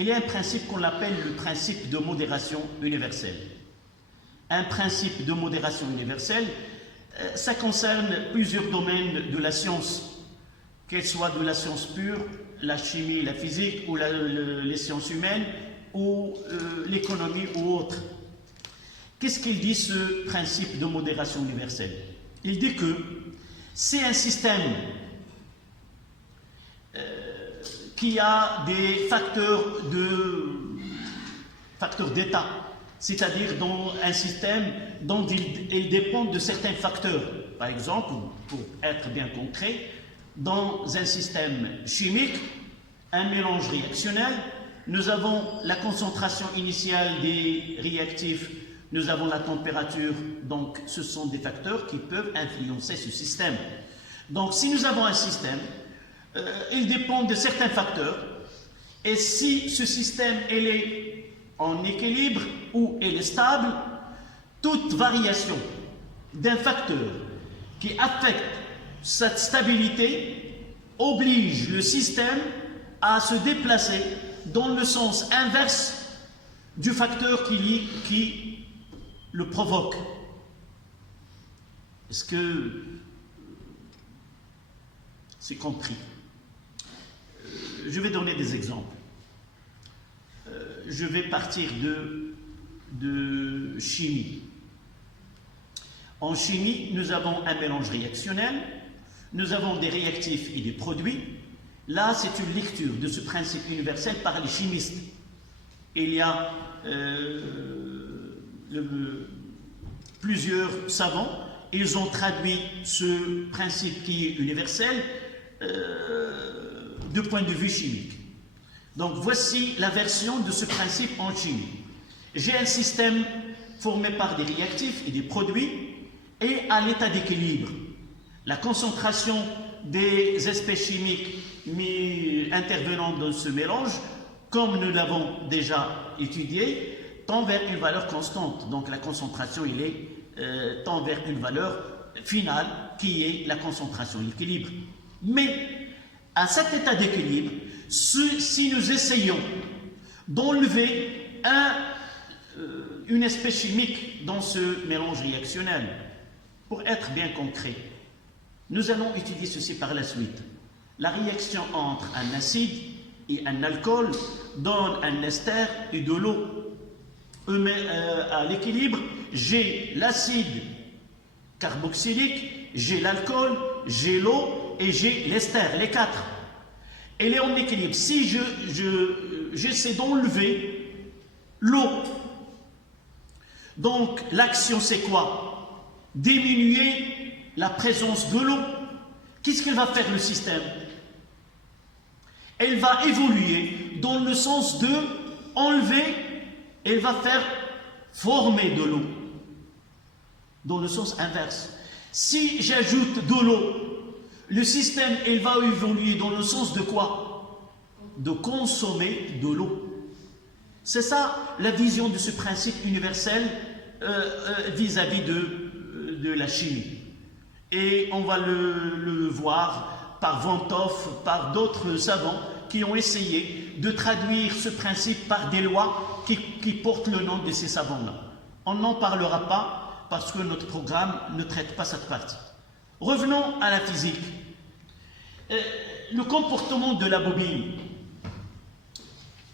il y a un principe qu'on appelle le principe de modération universelle. Un principe de modération universelle, ça concerne plusieurs domaines de la science, qu'elle soit de la science pure, la chimie, la physique, ou les sciences humaines, ou l'économie ou autre. Qu'est-ce qu'il dit, ce principe de modération universelle? Il dit que c'est un système qui a des facteurs d'état, c'est-à-dire dans un système dont il dépend de certains facteurs. Par exemple, pour être bien concret, dans un système chimique, un mélange réactionnel, nous avons la concentration initiale des réactifs, nous avons la température, donc ce sont des facteurs qui peuvent influencer ce système. Donc si nous avons un système, il dépend de certains facteurs, et si ce système il est en équilibre ou il est stable, toute variation d'un facteur qui affecte cette stabilité oblige le système à se déplacer dans le sens inverse du facteur qui le provoque. Est-ce que c'est compris? Je vais donner des exemples. Je vais partir de chimie. En chimie, nous avons un mélange réactionnel, nous avons des réactifs et des produits. Là, c'est une lecture de ce principe universel par les chimistes. Il y a plusieurs savants, ils ont traduit ce principe qui est universel du point de vue chimique. Donc voici la version de ce principe en chimie. J'ai un système formé par des réactifs et des produits, et à l'état d'équilibre, la concentration des espèces chimiques intervenant dans ce mélange, comme nous l'avons déjà étudié, tend vers une valeur constante. Donc la concentration tend vers une valeur finale qui est la concentration, l'équilibre. Mais à cet état d'équilibre, si nous essayons d'enlever une espèce chimique dans ce mélange réactionnel, pour être bien concret, nous allons étudier ceci par la suite. La réaction entre un acide et un alcool donne un ester et de l'eau. À l'équilibre, j'ai l'acide carboxylique, j'ai l'alcool, j'ai l'eau et j'ai l'ester, les quatre. Elle est en équilibre. Si j'essaie d'enlever l'eau, donc l'action c'est quoi? Diminuer la présence de l'eau. Qu'est-ce qu'il va faire le système? Elle va évoluer dans le sens de enlever, elle va faire former de l'eau, dans le sens inverse. Si j'ajoute de l'eau, le système il va évoluer dans le sens de quoi? De consommer de l'eau. C'est ça la vision de ce principe universel vis-à-vis de la chimie. Et on va le voir par Van 't Hoff, par d'autres savants qui ont essayé de traduire ce principe par des lois qui portent le nom de ces savants-là. On n'en parlera pas parce que notre programme ne traite pas cette partie. Revenons à la physique. Le comportement de la bobine.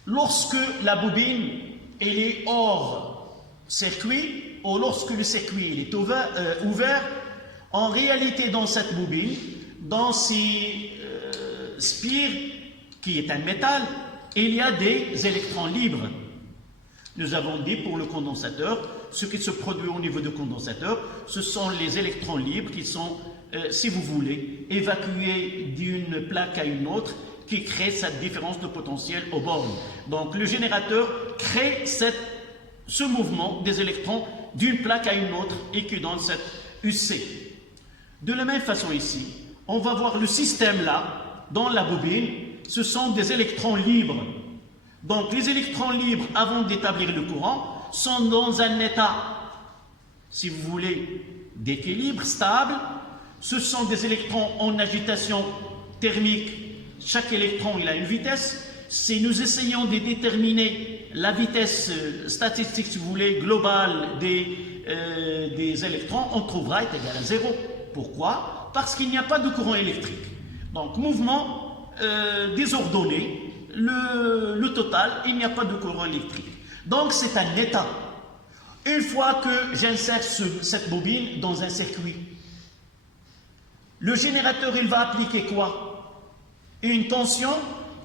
Lorsque la bobine elle est hors circuit, ou lorsque le circuit il est ouvert, en réalité dans cette bobine, dans ces spires, qui est un métal, il y a des électrons libres. Nous avons dit pour le condensateur, ce qui se produit au niveau du condensateur, ce sont les électrons libres qui sont, si vous voulez, évacués d'une plaque à une autre, qui crée cette différence de potentiel aux bornes. Donc le générateur crée ce mouvement des électrons d'une plaque à une autre et qui donne cette UC. De la même façon ici, on va voir le système là, dans la bobine, ce sont des électrons libres. Donc les électrons libres, avant d'établir le courant, sont dans un état, si vous voulez, d'équilibre stable. Ce sont des électrons en agitation thermique. Chaque électron il a une vitesse si nous essayons de déterminer la vitesse statistique, si vous voulez, globale des électrons, on trouvera est égal à 0. Pourquoi? Parce qu'il n'y a pas de courant électrique. Donc, mouvement désordonné, le total, il n'y a pas de courant électrique. Donc, c'est un état. Une fois que j'insère cette bobine dans un circuit, le générateur, il va appliquer quoi? Une tension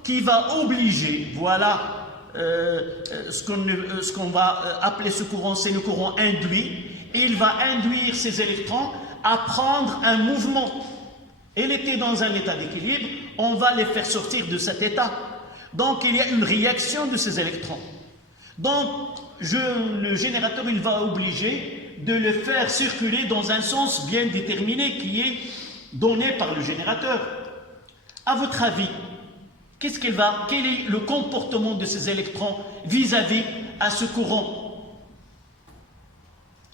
qui va obliger, voilà, ce qu'on va appeler ce courant, c'est le courant induit. Il va induire ces électrons à prendre un mouvement. Il était dans un état d'équilibre, on va les faire sortir de cet état. Donc il y a une réaction de ces électrons. Donc le générateur, il va obliger de le faire circuler dans un sens bien déterminé qui est donné par le générateur. À votre avis, quel est le comportement de ces électrons vis-à-vis à ce courant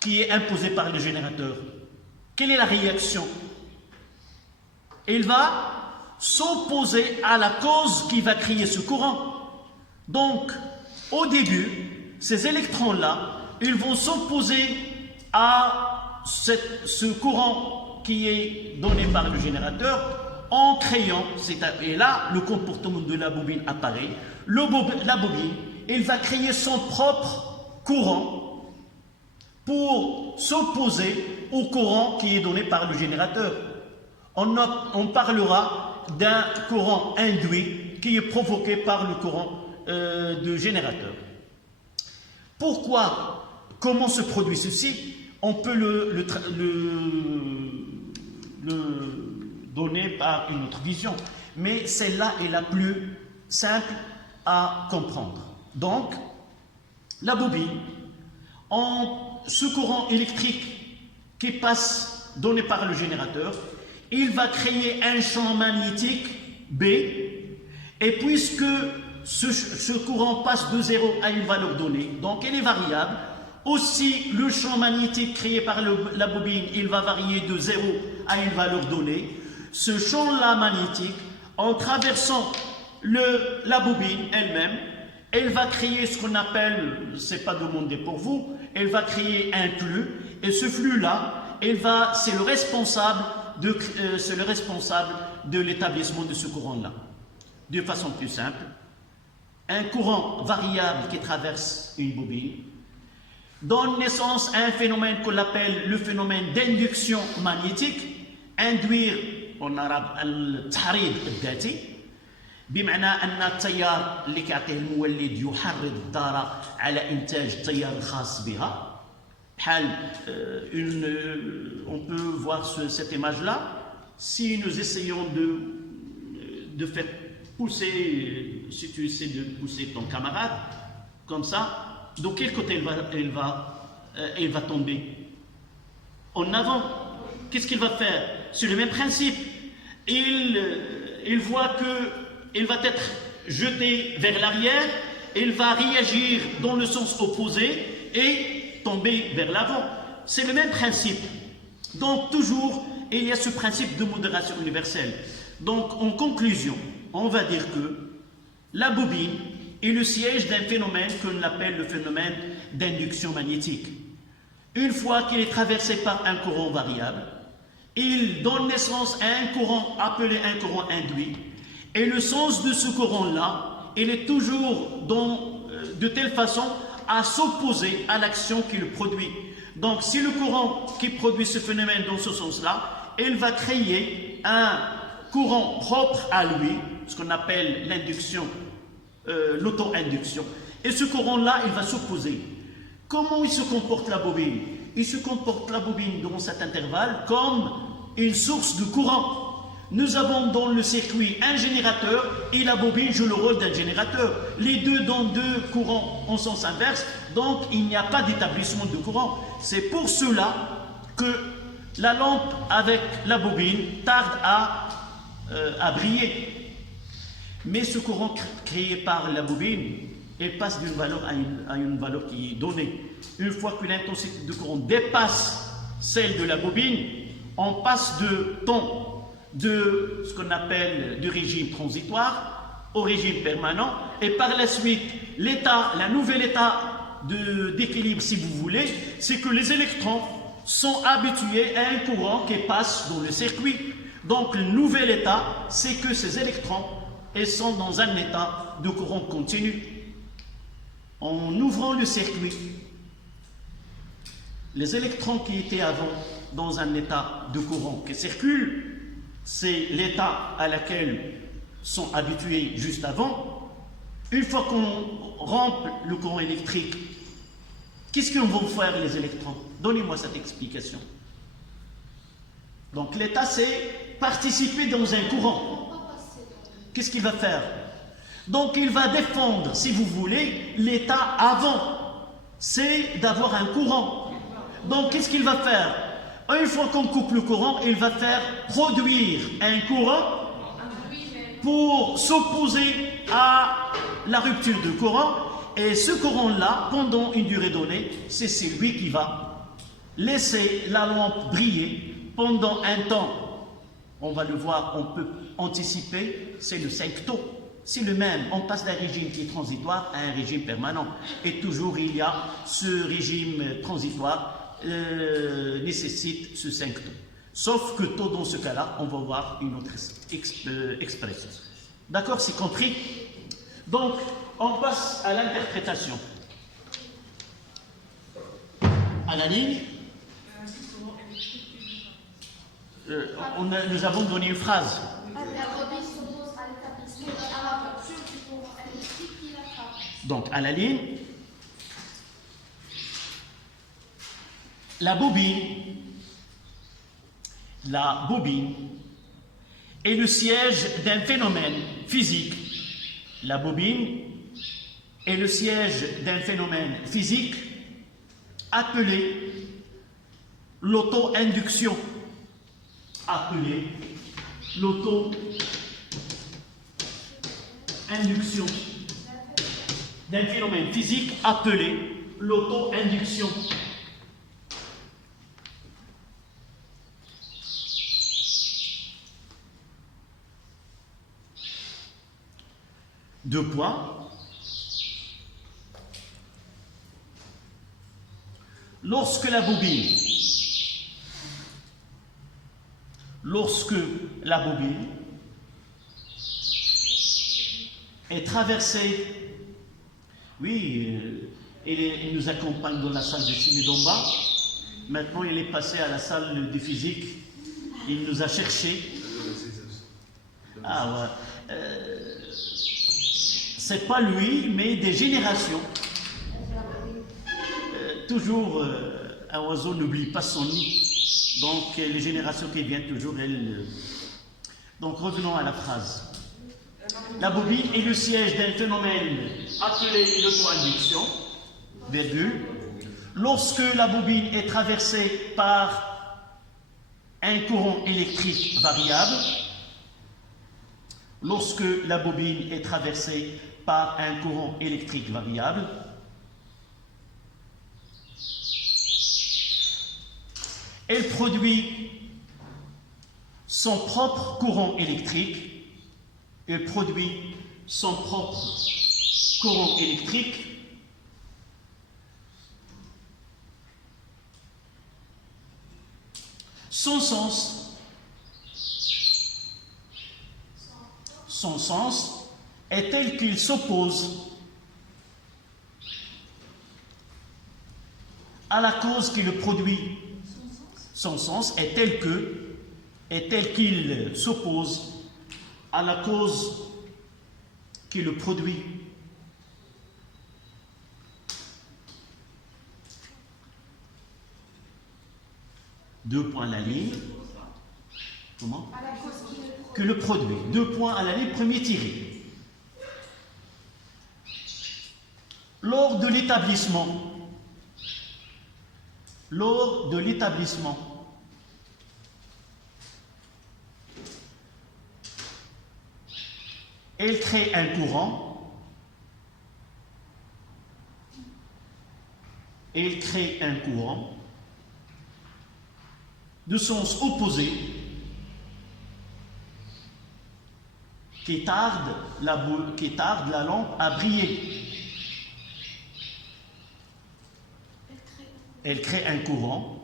qui est imposé par le générateur? Quelle est la réaction? Il va s'opposer à la cause qui va créer ce courant. Donc, au début, ces électrons-là, ils vont s'opposer à ce courant qui est donné par le générateur en créant, et là, le comportement de la bobine apparaît. La bobine, elle va créer son propre courant pour s'opposer au courant qui est donné par le générateur. On parlera d'un courant induit qui est provoqué par le courant de générateur. Pourquoi? Comment se produit ceci? On peut le donner par une autre vision, mais celle-là est la plus simple à comprendre. Donc, la bobine, ce courant électrique qui passe, donné par le générateur, il va créer un champ magnétique B, et puisque ce courant passe de 0 à une valeur donnée, donc elle est variable, aussi le champ magnétique créé par la bobine, il va varier de 0 à une valeur donnée. Ce champ-là magnétique, en traversant la bobine elle-même, elle va créer ce qu'on appelle, c'est pas demandé pour vous, elle va créer un flux, et ce flux-là, c'est le responsable de l'établissement de ce courant-là. De façon plus simple, un courant variable qui traverse une bobine donne naissance à un phénomène qu'on appelle le phénomène d'induction magnétique. Induire en arabe التحريض الذاتي بمعنى أن التيار اللي كيعطيه المولد يحرض الدارة على إنتاج التيار الخاص بها. On peut voir cette image-là. Si nous essayons de faire pousser, si tu essaies de pousser ton camarade, comme ça, de quel côté elle va tomber? En avant. Qu'est-ce qu'il va faire? C'est le même principe. Il voit qu'il va être jeté vers l'arrière, il va réagir dans le sens opposé et tomber vers l'avant. C'est le même principe. Donc toujours, il y a ce principe de modération universelle. Donc en conclusion, on va dire que la bobine est le siège d'un phénomène qu'on appelle le phénomène d'induction magnétique. Une fois qu'il est traversé par un courant variable, il donne naissance à un courant appelé un courant induit. Et le sens de ce courant-là, il est toujours de telle façon à s'opposer à l'action qui le produit. Donc si le courant qui produit ce phénomène dans ce sens-là, il va créer un courant propre à lui, ce qu'on appelle l'induction, l'auto-induction. Et ce courant-là, il va s'opposer. Comment il se comporte la bobine? Il se comporte la bobine dans cet intervalle comme une source de courant. Nous avons dans le circuit un générateur et la bobine joue le rôle d'un générateur. Les deux donnent deux courants en sens inverse, donc il n'y a pas d'établissement de courant. C'est pour cela que la lampe avec la bobine tarde à briller. Mais ce courant créé par la bobine, il passe d'une valeur à une valeur qui est donnée. Une fois que l'intensité de courant dépasse celle de la bobine, on passe de temps de ce qu'on appelle de régime transitoire au régime permanent, et par la suite, la nouvel état d'équilibre, si vous voulez, c'est que les électrons sont habitués à un courant qui passe dans le circuit. Donc le nouvel état, c'est que ces électrons sont dans un état de courant continu. En ouvrant le circuit, les électrons qui étaient avant dans un état de courant qui circule, c'est l'état à laquelle sont habitués juste avant. Une fois qu'on rompt le courant électrique, qu'est-ce qu'ils vont faire les électrons? Donnez-moi cette explication. Donc l'état, c'est participer dans un courant. Qu'est-ce qu'il va faire? Donc il va défendre, si vous voulez, l'état avant. C'est d'avoir un courant. Donc qu'est-ce qu'il va faire? Une fois qu'on coupe le courant, il va faire produire un courant pour s'opposer à la rupture de courant. Et ce courant-là, pendant une durée donnée, c'est celui qui va laisser la lampe briller pendant un temps. On va le voir, on peut anticiper, c'est le symptôme. C'est le même, on passe d'un régime qui est transitoire à un régime permanent. Et toujours il y a ce régime transitoire nécessite ce symptôme. Sauf que tôt dans ce cas-là, on va voir une autre expression. D'accord, c'est compris? Donc, on passe à l'interprétation. À la ligne, nous avons donné une phrase. Donc, à la ligne, la bobine est le siège d'un phénomène physique. La bobine est le siège d'un phénomène physique appelé l'auto-induction. Appelé l'auto-induction. D'un phénomène physique appelé l'auto-induction. Deux points. Lorsque la bobine est traversée, oui, il nous accompagne dans la salle de Simedamba. Maintenant, il est passé à la salle de physique. Il nous a cherché. Ah ouais. C'est pas lui, mais des générations. Toujours, un oiseau n'oublie pas son nid. Donc, les générations qui viennent toujours, elles. Donc, revenons à la phrase. La bobine est le siège d'un phénomène appelé l'auto-induction, virgule. Lorsque la bobine est traversée par un courant électrique variable, lorsque la bobine est traversée par un courant électrique variable, elle produit son propre courant électrique. Elle produit son propre courant électrique Son sens est tel qu'il s'oppose à la cause qui le produit. Son sens est tel qu'il s'oppose à la cause qui le produit. Deux points à la ligne. Comment? À la cause que le produit. Deux points à la ligne, premier tiré. Lors de l'établissement, elle crée un courant. Elle crée un courant de sens opposé qui tarde la lampe à briller. Elle crée un courant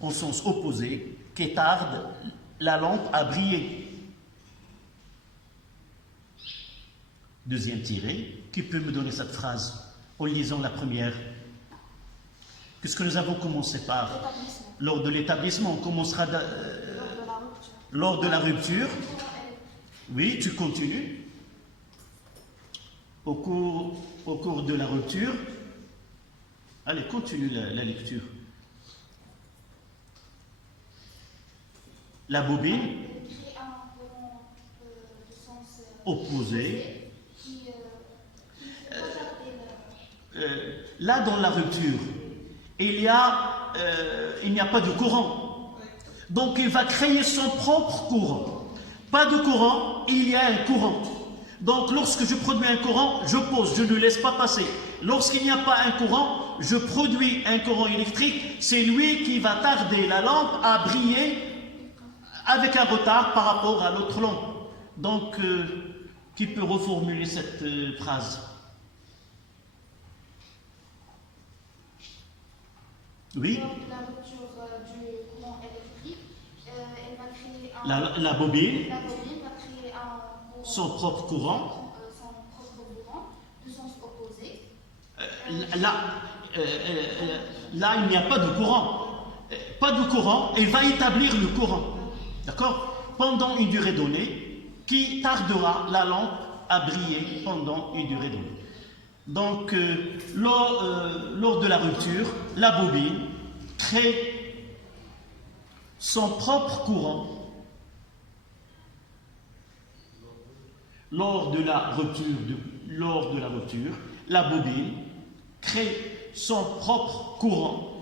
en sens opposé qui tarde la lampe à briller. Deuxième tiré, qui peut me donner cette phrase en lisant la première? Puisque nous avons commencé par lors de l'établissement, on commencera lors de la rupture. Oui, tu continues. Au cours de la rupture. Allez, continue la lecture. La bobine opposée. Là, dans la rupture, il n'y a pas de courant. Donc, il va créer son propre courant. Pas de courant, il y a un courant. Donc, lorsque je produis un courant, je pose, je ne laisse pas passer. Lorsqu'il n'y a pas un courant, je produis un courant électrique. C'est lui qui va tarder la lampe à briller avec un retard par rapport à l'autre lampe. Donc, qui peut reformuler cette phrase? Oui. Lors de la rupture du courant électrique, elle va créer La bobine va créer un courant, son propre courant. De sens opposé. Là, il n'y a pas de courant. Pas de courant, elle va établir le courant. D'accord? Pendant une durée donnée, qui tardera la lampe à briller pendant une durée donnée. Donc, lors de la rupture, la bobine crée son propre courant. Lors de la rupture, la bobine crée son propre courant